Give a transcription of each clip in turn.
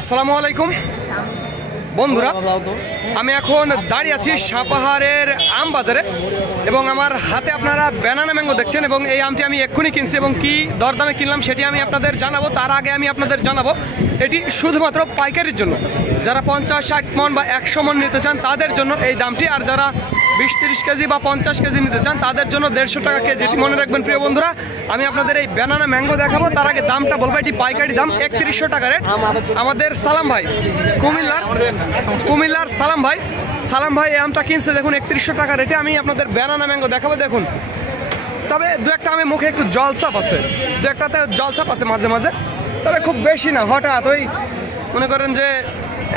আসসালামু আলাইকুম বন্ধুরা, আমি এখন দাঁড়িয়ে আছি সাপাহারের আম বাজারে এবং আমার হাতে আপনারা ব্যানানা ম্যাঙ্গো দেখছেন এবং এই আমটি আমি এক্ষুনি কিনছি এবং কি দরদামে কিনলাম সেটি আমি আপনাদের জানাবো। তার আগে আমি আপনাদের জানাবো এটি শুধুমাত্র পাইকারির জন্য, যারা 50-60 মন বা 100 মন নিতে চান তাদের জন্য এই দামটি, আর যারা 20-30 কেজি বা 50 কেজি নিতে চান তাদের জন্য 150 টাকা কেজি। এটি মনে রাখবেন প্রিয় বন্ধুরা। আমি আপনাদের এই ব্যানানা ম্যাঙ্গো দেখাবো, তার আগে দামটা বলবো। এটি পাইকারি দাম 3100 টাকা রেট। আমাদের সালাম ভাই কুমিল্লার সালাম ভাই এই আমটা কিনছে দেখুন 3100 টাকা রেটে। আমি আপনাদের ব্যানানা ম্যাঙ্গো দেখাবো দেখুন। তবে দু একটা আমি মুখে একটু জলসাপ আছে, মাঝে মাঝে, তবে খুব বেশি না। হঠাৎ ওই মনে করেন যে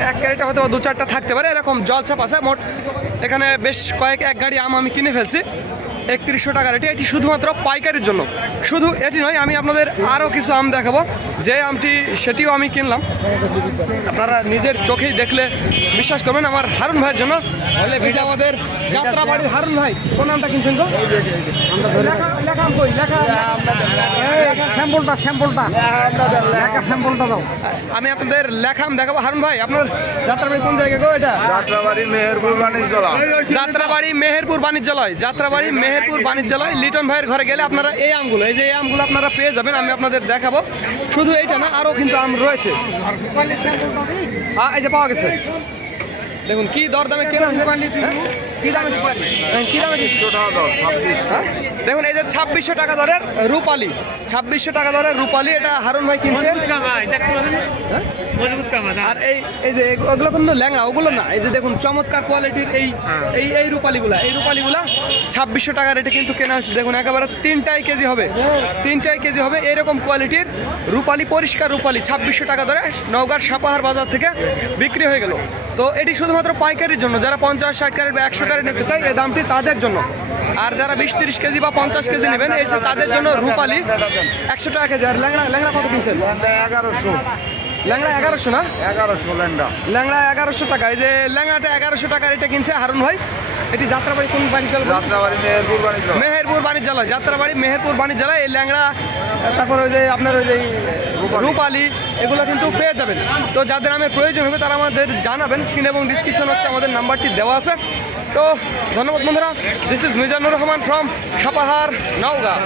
এক গাড়িটা হয়তো 2-4টা থাকতে পারে, এরকম জলসাপ আছে। মোট এখানে বেশ এক গাড়ি আম আমি কিনে ফেলছি 3100 টাকা রেটে। এটি শুধুমাত্র পাইকারির জন্য। শুধু এটি নয়, আমি আপনাদের আরও কিছু আম দেখাবো, যে আমটি সেটিও আমি কিনলাম। আপনারা নিজের চোখেই দেখলে বিশ্বাস করবেন। আমার হারুন ভাইয়ের জন্য, আমাদের যাত্রাবাড়ির হারুন ভাই। কোন আমটা কিনছেন তো? আমি আপনাদের লেখা আম দেখাবো। হারুন ভাই, আপনার যাত্রাবাড়ি কোন জায়গা গো? এটা যাত্রাবাড়ি মেহেরপুর বাণিজ্যালয়। যাত্রাবাড়ি মেহেরপুর বাণিজ্যালয় লিটন ভাইয়ের ঘরে গেলে আপনারা এই আমগুলো, এই যে এই আমগুলো আপনারা পেয়ে যাবেন। আমি আপনাদের দেখাবো। শুধু এইটা না, আরো কিন্তু আম রয়েছে। এই যে পাওয়া গেছে, দেখুন কি দরদামে কেনা। দেখুন এই যে 2600 টাকা দরের রূপালী, 2600 টাকা দরের রূপালী। এটা হারুন ভাই কিনছেন। আর এই যে ওগুলো কিন্তু ল্যাংড়া, ওগুলো না। এই যে দেখুন চমৎকার কোয়ালিটির এই রূপালীগুলা 2600 টাকা রেটে কিন্তু কেনা হয়েছে। দেখুন একেবারে 3টাই কেজি হবে এরকম কোয়ালিটির রূপালী, পরিষ্কার রূপালী 2600 টাকা ধরে নওগাঁর সাপাহার বাজার থেকে বিক্রি হয়ে গেল। তো এটি শুধুমাত্র পাইকারির জন্য, যারা 50-60 ক্যারেট বা 100 ক্যারেট নিতে চাই এই দামটি তাদের জন্য। আর যারা 20-30 কেজি বা 50 কেজি নেবেন এসে তাদের জন্য রূপালী 100 টাকা কেজি। আর ল্যাংড়া কত কিনছেন? 1100। ল্যাংড়া 1100 না? 1100 ল্যাংড়া 1100 টাকা। এই যে ল্যাংড়াটা 1100 টাকা রেটে কিনছে হারুন ভাই। এটি যাত্রাবাড়ি কোন বাণিজ্যালয়? যাত্রাবাড়ি মেহেরপুর বাণিজ্যালয়। যাত্রাবাড়ি মেহেরপুর বাণিজ্যালয়। এই ল্যাংড়া, তারপর ওই যে আপনার ওই যে রূপালী, এগুলো কিন্তু পেয়ে যাবেন। তো যাদের আমের প্রয়োজন হবে তারা আমাদের জানাবেন। স্ক্রিন এবং ডিসক্রিপশন হচ্ছে আমাদের নাম্বারটি দেওয়া আছে। তো ধন্যবাদ বন্ধুরা। This is Mizanur Rahman from Sapahar, Naogaon.